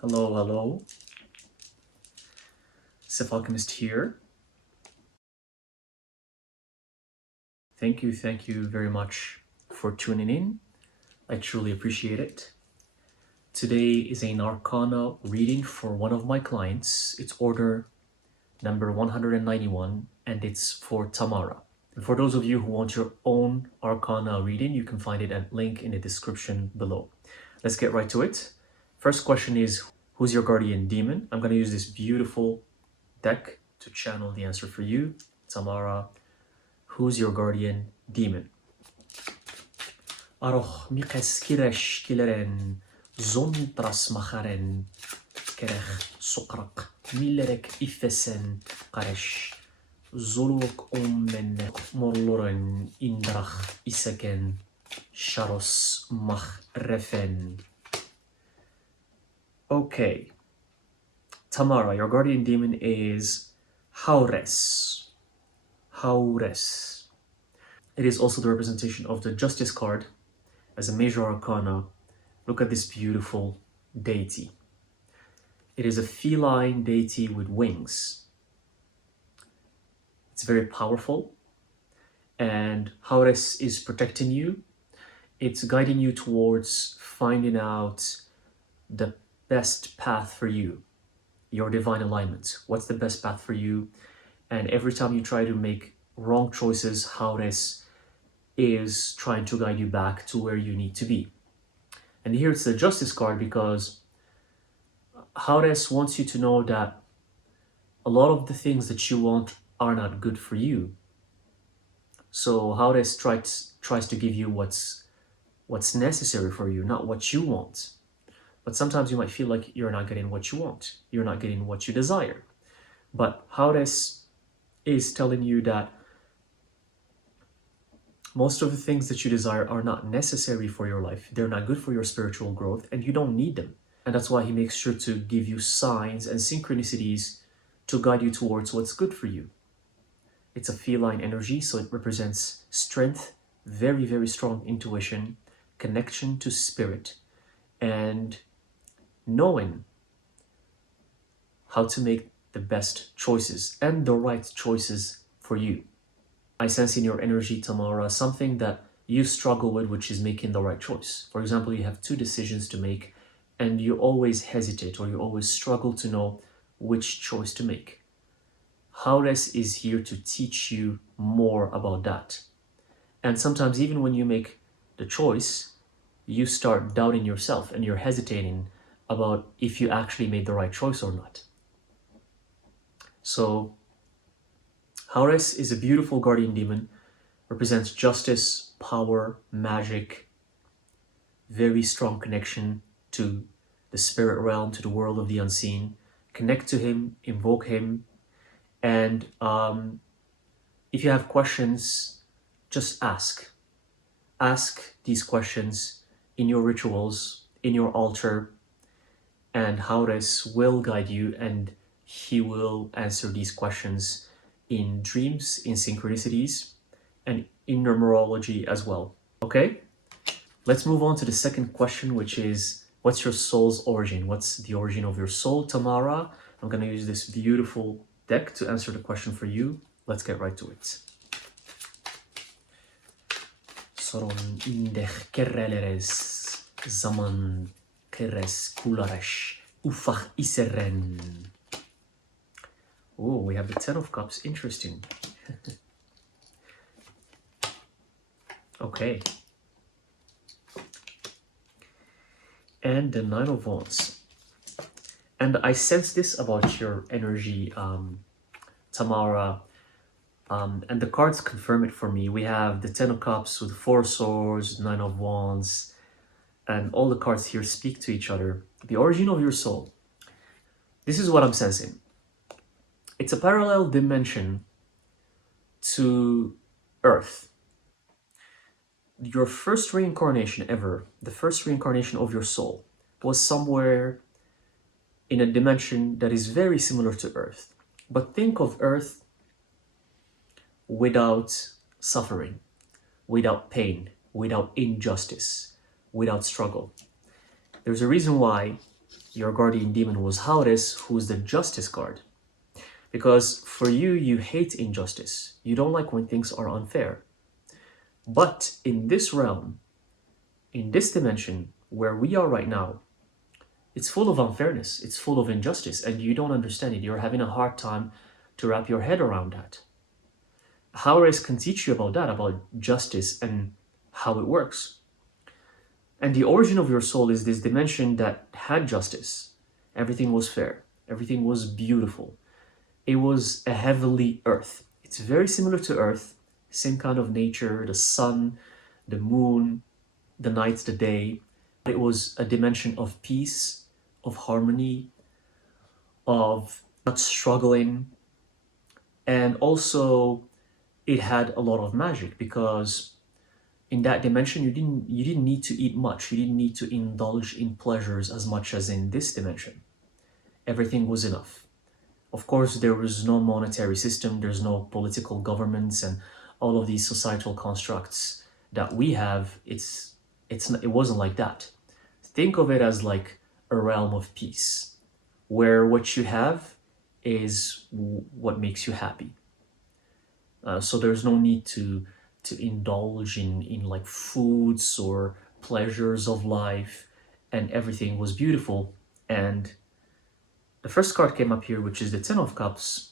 Hello, hello. Alchemist here. Thank you very much for tuning in. I truly appreciate it. Today is an Arcana reading for one of my clients. It's order number 191 and it's for Tamara. And for those of you who want your own Arcana reading, you can find it at link in the description below. Let's get right to it. First question is, who's your guardian demon? I'm going to use this beautiful deck to channel the answer for you. Tamara, who's your guardian demon? Aroch mikes kiresh kileren zontras macharen kerech sokrak milerek ifesen karesh zoluk omen morloren indrach iseken sharos mach refen. Okay, Tamara, your guardian demon is Haures. Haures. It is also the representation of the Justice card as a major arcana. Look at this beautiful deity. It is a feline deity with wings. It's very powerful, and Haures is protecting you. It's guiding you towards finding out the best path for you, your divine alignment. What's the best path for you? And every time you try to make wrong choices, Haures is trying to guide you back to where you need to be. And here it's the Justice card because Haures wants you to know that a lot of the things that you want are not good for you. So Haures tries to give you what's necessary for you, not what you want. But sometimes you might feel like you're not getting what you want. You're not getting what you desire. But Haures is telling you that most of the things that you desire are not necessary for your life. They're not good for your spiritual growth, and you don't need them. And that's why he makes sure to give you signs and synchronicities to guide you towards what's good for you. It's a feline energy, so it represents strength, very, very strong intuition, connection to spirit, and knowing how to make the best choices and the right choices for you. I sense in your energy, Tamara, something that you struggle with, which is making the right choice. For example, you have two decisions to make and you always hesitate, or you always struggle to know which choice to make. Haures is here to teach you more about that. And sometimes even when you make the choice, you start doubting yourself and you're hesitating about if you actually made the right choice or not. So Haures is a beautiful guardian demon, represents justice, power, magic, very strong connection to the spirit realm, to the world of the unseen. Connect to him, invoke him, and if you have questions, just ask. Ask these questions in your rituals, in your altar, and Haures will guide you and he will answer these questions in dreams, in synchronicities, and in numerology as well. Okay, let's move on to the second question, which is, what's your soul's origin? What's the origin of your soul, Tamara? I'm going to use this beautiful deck to answer the question for you. Let's get right to it. Soron indech kerreleres zaman keres kularesh ufach iseren. Oh, we have the Ten of Cups. Interesting. Okay. And the Nine of Wands. And I sense this about your energy, Tamara. And the cards confirm it for me. We have the Ten of Cups with Four Swords, Nine of Wands, and all the cards here speak to each other. The origin of your soul. This is what I'm sensing. It's a parallel dimension to Earth. Your first reincarnation ever, the first reincarnation of your soul, was somewhere in a dimension that is very similar to Earth. But think of Earth without suffering, without pain, without injustice, without struggle. There's a reason why your guardian demon was Hades, who's the justice card. Because for you, you hate injustice. You don't like when things are unfair. But in this realm, in this dimension where we are right now, it's full of unfairness, it's full of injustice, and you don't understand it. You're having a hard time to wrap your head around that. Hades can teach you about that, about justice and how it works. And the origin of your soul is this dimension that had justice. Everything was fair. Everything was beautiful. It was a heavenly earth. It's very similar to Earth, same kind of nature, the sun, the moon, the night, the day. It was a dimension of peace, of harmony, of not struggling. And also it had a lot of magic, because in that dimension you didn't need to eat much. You didn't need to indulge in pleasures as much as in this dimension. Everything was enough. Of course, there was no monetary system, there's no political governments and all of these societal constructs that we have. It wasn't like that. Think of it as like a realm of peace, where what you have is what makes you happy. So there's no need to indulge in like foods or pleasures of life, and everything was beautiful. And the first card came up here, which is the Ten of Cups.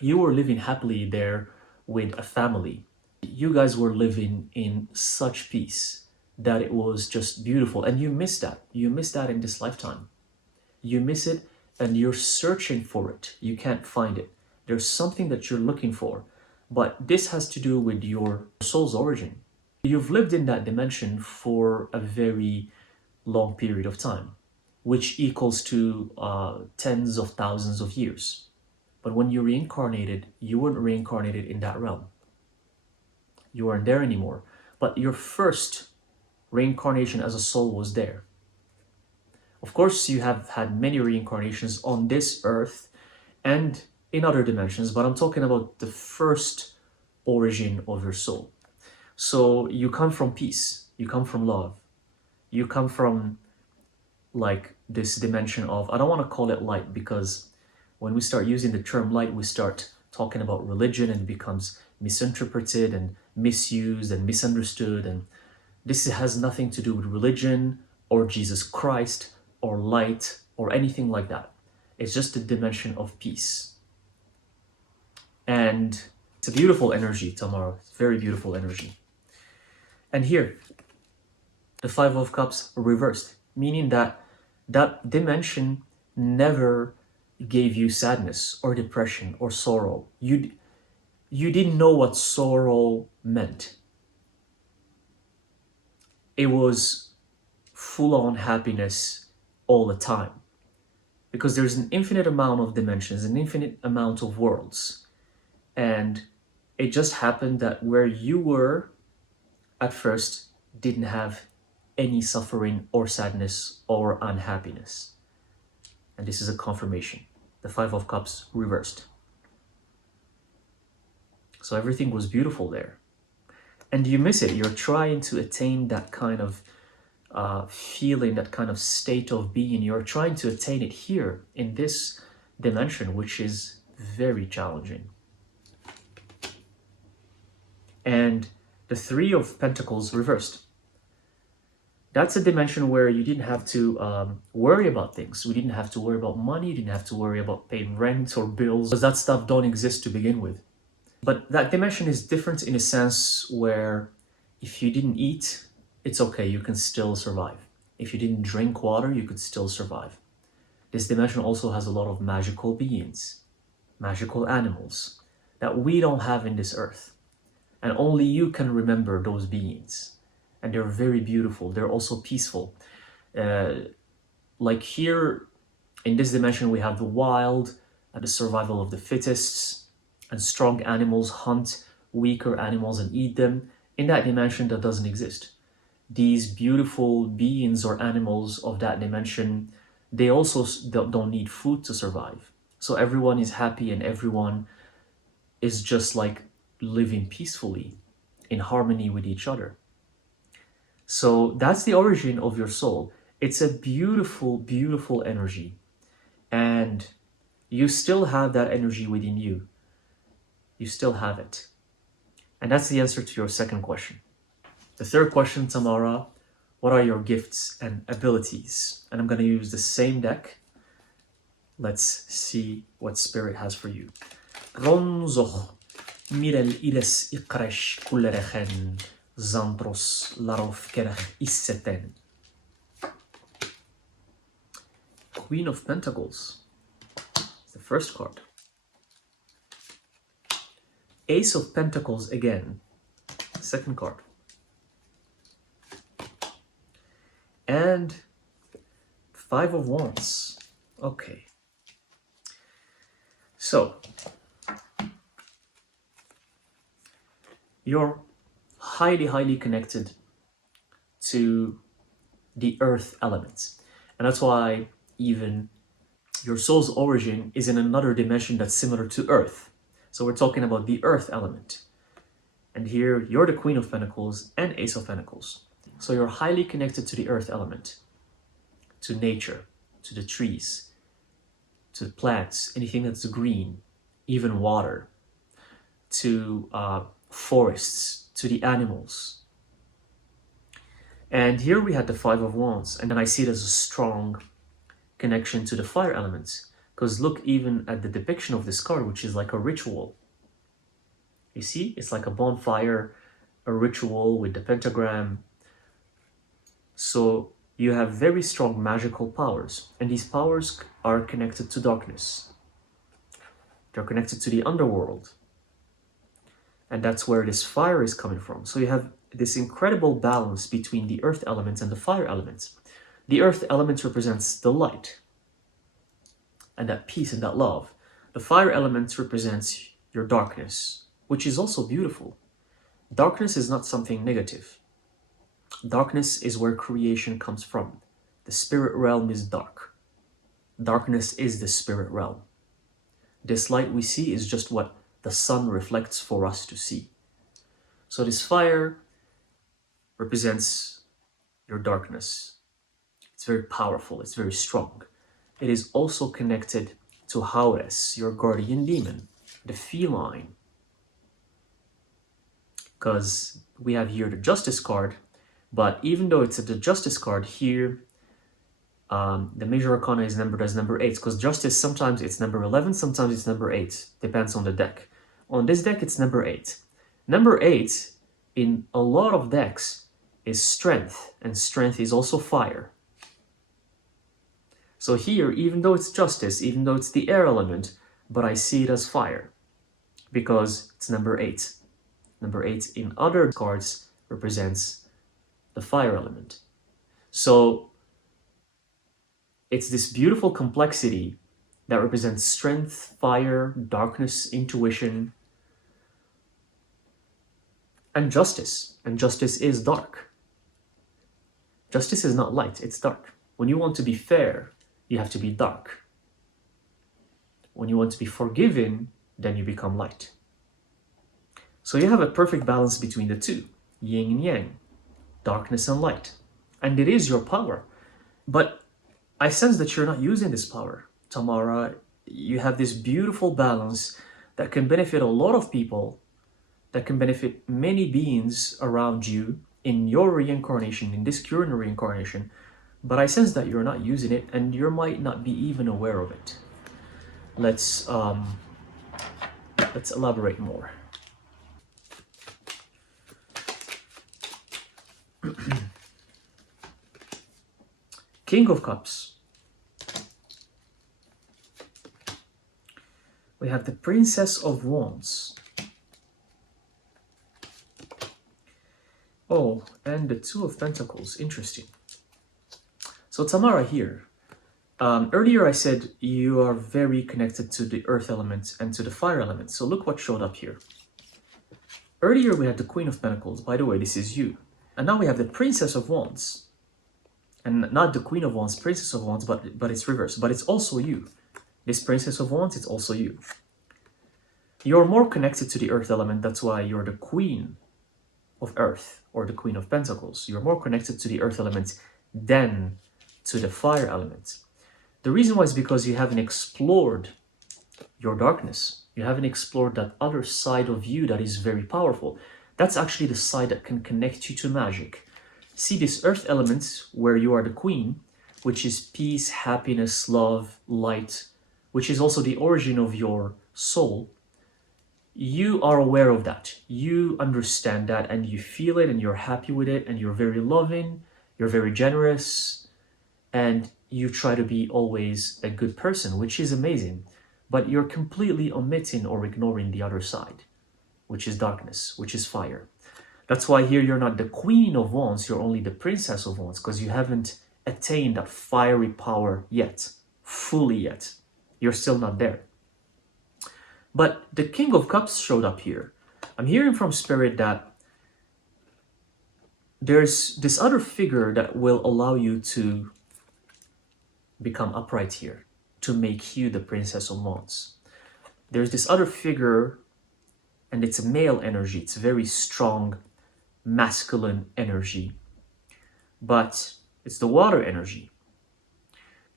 You were living happily there with a family. You guys were living in such peace that it was just beautiful, and you miss that. You miss that in this lifetime. You miss it, and you're searching for it. You can't find it. There's something that you're looking for, but this has to do with your soul's origin. You've lived in that dimension for a very long period of time, which equals to tens of thousands of years. But when you reincarnated, you weren't reincarnated in that realm. You weren't there anymore. But your first reincarnation as a soul was there. Of course, you have had many reincarnations on this earth and in other dimensions, but I'm talking about the first origin of your soul. So you come from peace, you come from love, you come from like this dimension of, I don't want to call it light, because when we start using the term light, we start talking about religion and it becomes misinterpreted and misused and misunderstood. And this has nothing to do with religion or Jesus Christ or light or anything like that. It's just a dimension of peace. And it's a beautiful energy, Tamara. It's very beautiful energy. And here, the Five of Cups reversed, meaning that that dimension never gave you sadness or depression or sorrow. You didn't know what sorrow meant. It was full-on happiness all the time, because there's an infinite amount of dimensions, an infinite amount of worlds. And it just happened that where you were at first didn't have any suffering or sadness or unhappiness. And this is a confirmation. The Five of Cups reversed. So everything was beautiful there. And you miss it. You're trying to attain that kind of feeling, that kind of state of being. You're trying to attain it here in this dimension, which is very challenging. And the Three of Pentacles reversed. That's a dimension where you didn't have to worry about things. We didn't have to worry about money. You didn't have to worry about paying rent or bills, because that stuff don't exist to begin with. But that dimension is different in a sense where if you didn't eat, it's okay, you can still survive. If you didn't drink water, you could still survive. This dimension also has a lot of magical beings, magical animals that we don't have in this earth. And only you can remember those beings. And they're very beautiful. They're also peaceful. Like here in this dimension, we have the wild and the survival of the fittest, and strong animals hunt weaker animals and eat them. In that dimension, that doesn't exist. These beautiful beings or animals of that dimension, they also don't need food to survive. So everyone is happy and everyone is just like living peacefully in harmony with each other. So that's the origin of your soul. It's a beautiful, beautiful energy. And you still have that energy within you. You still have it. And that's the answer to your second question. The third question, Tamara, what are your gifts and abilities? And I'm going to use the same deck. Let's see what Spirit has for you. Ronzoch mirel iles ikresh kullerechen zantros larof kerech isseten. Queen of Pentacles. It's the first card. Ace of Pentacles again. Second card. And Five of Wands. Okay. So, you're highly, highly connected to the earth element. And that's why even your soul's origin is in another dimension that's similar to earth. So we're talking about the earth element. And here you're the Queen of Pentacles and Ace of Pentacles. So you're highly connected to the earth element, to nature, to the trees, to plants, anything that's green, even water, to forests, to the animals. And here we had the Five of Wands, and then I see it as a strong connection to the fire elements. Because look even at the depiction of this card, which is like a ritual. You see, it's like a bonfire, a ritual with the pentagram. So you have very strong magical powers, and these powers are connected to darkness. They're connected to the underworld. And that's where this fire is coming from. So you have this incredible balance between the earth elements and the fire elements. The earth element represents the light and that peace and that love. The fire element represents your darkness, which is also beautiful. Darkness is not something negative. Darkness is where creation comes from. The spirit realm is dark. Darkness is the spirit realm. This light we see is just what the sun reflects for us to see. So this fire represents your darkness. It's very powerful, it's very strong. It is also connected to Haures, your guardian demon, the feline. Because we have here the Justice card, but even though it's the Justice card here, the major arcana is numbered as number 8, because Justice, sometimes it's number 11, sometimes it's number 8, depends on the deck. On this deck, it's number 8. Number 8, in a lot of decks, is strength, and strength is also fire. So here, even though it's Justice, even though it's the air element, but I see it as fire, because it's number 8. Number 8 in other cards represents the fire element. So it's this beautiful complexity that represents strength, fire, darkness, intuition, and justice. And justice is dark. Justice is not light, it's dark. When you want to be fair, you have to be dark. When you want to be forgiven, then you become light. So you have a perfect balance between the two, yin and yang, darkness and light. And it is your power. But I sense that you're not using this power. Tamara, you have this beautiful balance that can benefit a lot of people, that can benefit many beings around you in your reincarnation, in this current reincarnation. But I sense that you're not using it, and you might not be even aware of it. Let's elaborate more. King of Cups. We have the Princess of Wands. Oh, and the Two of Pentacles. Interesting. So Tamara here. Earlier I said you are very connected to the earth element and to the fire element. So look what showed up here. Earlier we had the Queen of Pentacles. By the way, this is you. And now we have the Princess of Wands. And not the Queen of Wands, Princess of Wands, but it's reversed. But it's also you. This Princess of Wands, it's also you. You're more connected to the earth element. That's why you're the Queen of Earth, or the Queen of Pentacles. You're more connected to the earth element than to the fire element. The reason why is because you haven't explored your darkness. You haven't explored that other side of you that is very powerful. That's actually the side that can connect you to magic. See, this earth element where you are the queen, which is peace, happiness, love, light, which is also the origin of your soul. You are aware of that. You understand that and you feel it and you're happy with it and you're very loving, you're very generous, and you try to be always a good person, which is amazing. But you're completely omitting or ignoring the other side, which is darkness, which is fire. That's why here you're not the queen of wands, you're only the princess of wands, because you haven't attained that fiery power yet, fully yet. You're still not there. But the King of Cups showed up here. I'm hearing from Spirit that there's this other figure that will allow you to become upright here, to make you the Princess of Wands. There's this other figure, and it's a male energy. It's very strong, masculine energy. But it's the water energy.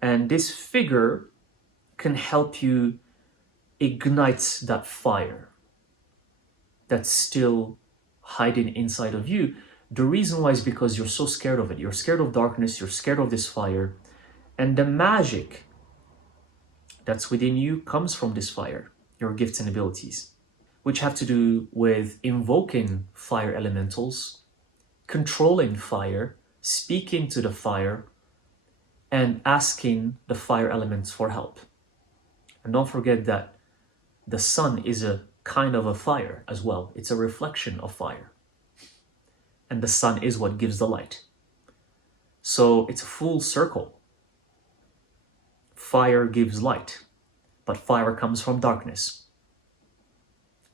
And this figure can help you ignite that fire that's still hiding inside of you. The reason why is because you're so scared of it. You're scared of darkness, you're scared of this fire, and the magic that's within you comes from this fire, your gifts and abilities, which have to do with invoking fire elementals, controlling fire, speaking to the fire, and asking the fire elements for help. And don't forget that the sun is a kind of a fire as well. It's a reflection of fire. And the sun is what gives the light. So it's a full circle. Fire gives light, but fire comes from darkness.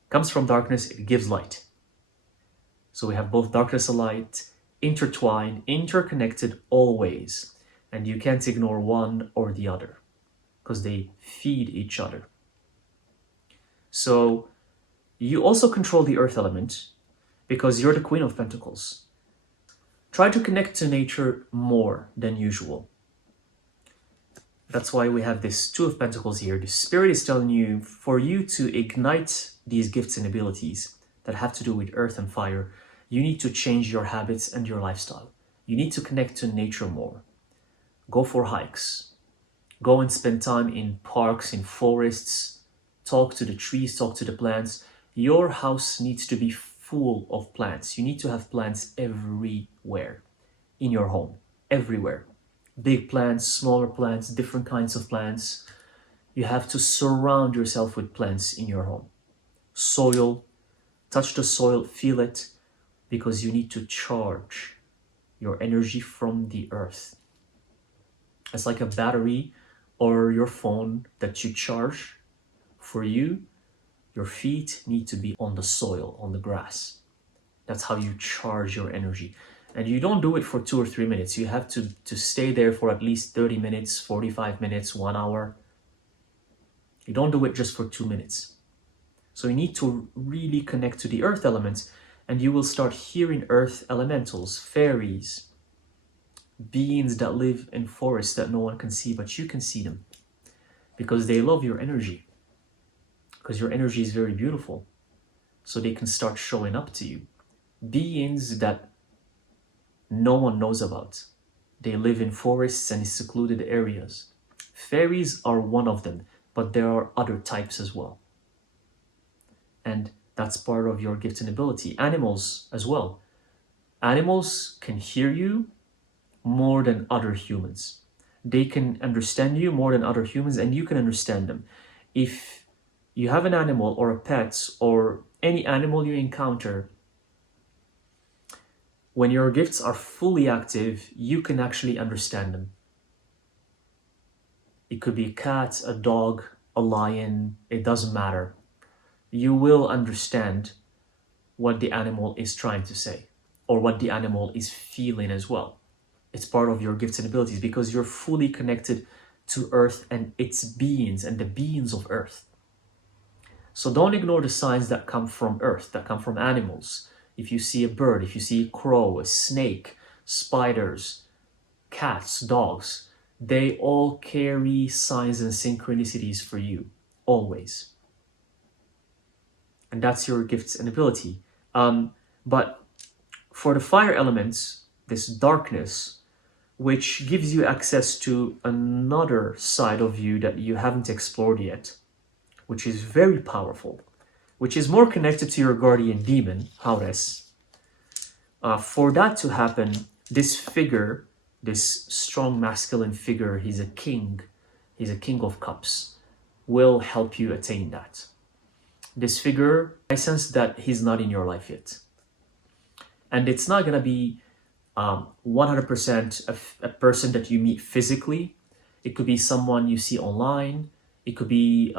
Comes from darkness, it gives light. So we have both darkness and light, intertwined, interconnected always. And you can't ignore one or the other, because they feed each other. So you also control the earth element because you're the Queen of Pentacles. Try to connect to nature more than usual. That's why we have this Two of Pentacles here. The Spirit is telling you, for you to ignite these gifts and abilities that have to do with earth and fire, you need to change your habits and your lifestyle. You need to connect to nature more. Go for hikes. Go and spend time in parks, in forests. Talk to the trees, talk to the plants. Your house needs to be full of plants. You need to have plants everywhere in your home, everywhere. Big plants, smaller plants, different kinds of plants. You have to surround yourself with plants in your home. Soil, touch the soil, feel it, because you need to charge your energy from the earth. It's like a battery or your phone that you charge. For you, your feet need to be on the soil, on the grass. That's how you charge your energy. And you don't do it for 2 or 3 minutes. You have to stay there for at least 30 minutes, 45 minutes, 1 hour. You don't do it just for 2 minutes. So you need to really connect to the earth elements, and you will start hearing earth elementals, fairies, beings that live in forests that no one can see, but you can see them because they love your energy. Because your energy is very beautiful, so they can start showing up to you. Beings that no one knows about. They live in forests and in secluded areas. Fairies are one of them, but there are other types as well. And that's part of your gift and ability. Animals as well. Animals can hear you more than other humans. They can understand you more than other humans, and you can understand them. If you have an animal or a pet or any animal you encounter, when your gifts are fully active, you can actually understand them. It could be a cat, a dog, a lion, it doesn't matter. You will understand what the animal is trying to say or what the animal is feeling as well. It's part of your gifts and abilities because you're fully connected to earth and its beings and the beings of earth. So don't ignore the signs that come from earth, that come from animals. If you see a bird, if you see a crow, a snake, spiders, cats, dogs, they all carry signs and synchronicities for you, always. And that's your gifts and ability. But for the fire elements, this darkness, which gives you access to another side of you that you haven't explored yet, which is very powerful, which is more connected to your guardian demon, Hades. For that to happen, this figure, this strong masculine figure, he's a king of cups, will help you attain that. This figure, I sense that he's not in your life yet. And it's not going to be 100% a person that you meet physically. It could be someone you see online. It could be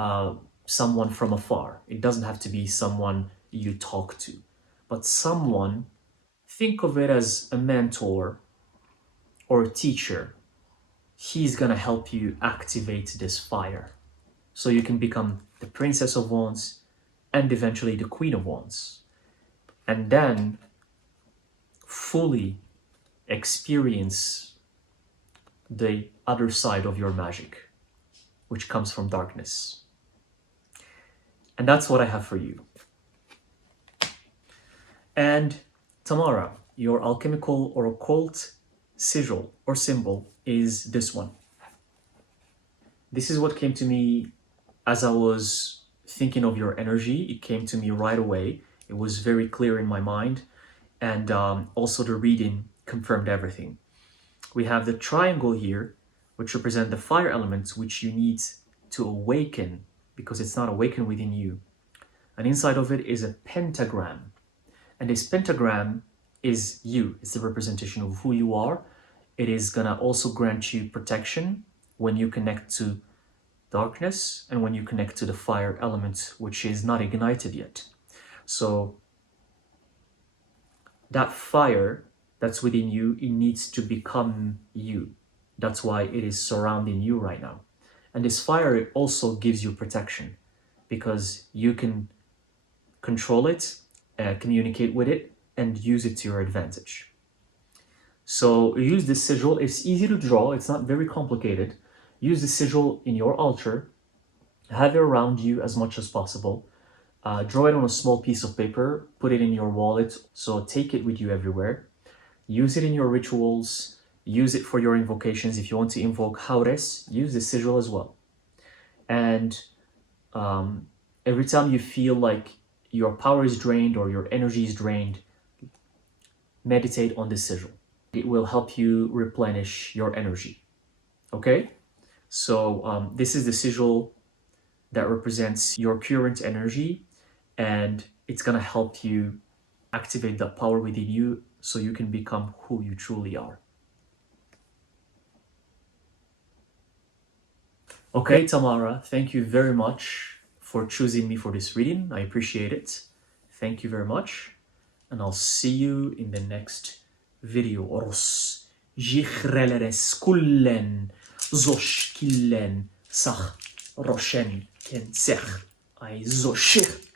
someone from afar. It doesn't have to be someone you talk to. But someone, think of it as a mentor or a teacher. He's going to help you activate this fire so you can become the Princess of Wands and eventually the Queen of Wands. And then fully experience the other side of your magic, which comes from darkness. And that's what I have for you. And Tamara, your alchemical or occult sigil or symbol is this one. This is what came to me as I was thinking of your energy. It came to me right away. It was very clear in my mind. And also the reading confirmed everything. We have the triangle here, which represent the fire elements, which you need to awaken because it's not awakened within you. And inside of it is a pentagram. And this pentagram is you. It's the representation of who you are. It is gonna also grant you protection when you connect to darkness and when you connect to the fire element, which is not ignited yet. So that fire that's within you, it needs to become you. That's why it is surrounding you right now. And this fire, it also gives you protection because you can control it, communicate with it, and use it to your advantage. So use this sigil. It's easy to draw. It's not very complicated. Use the sigil in your altar. Have it around you as much as possible. Draw it on a small piece of paper. Put it in your wallet. So take it with you everywhere. Use it in your rituals. Use it for your invocations. If you want to invoke Hades, use the sigil as well. And every time you feel like your power is drained or your energy is drained, meditate on this sigil. It will help you replenish your energy. Okay? So this is the sigil that represents your current energy, and it's gonna help you activate that power within you so you can become who you truly are. Okay, Tamara, thank you very much for choosing me for this reading. I appreciate it. Thank you very much. And I'll see you in the next video. Oros. Jichreles kullen. Zosh killen. Sach. Roshen. Ken sech. Ay zoshir.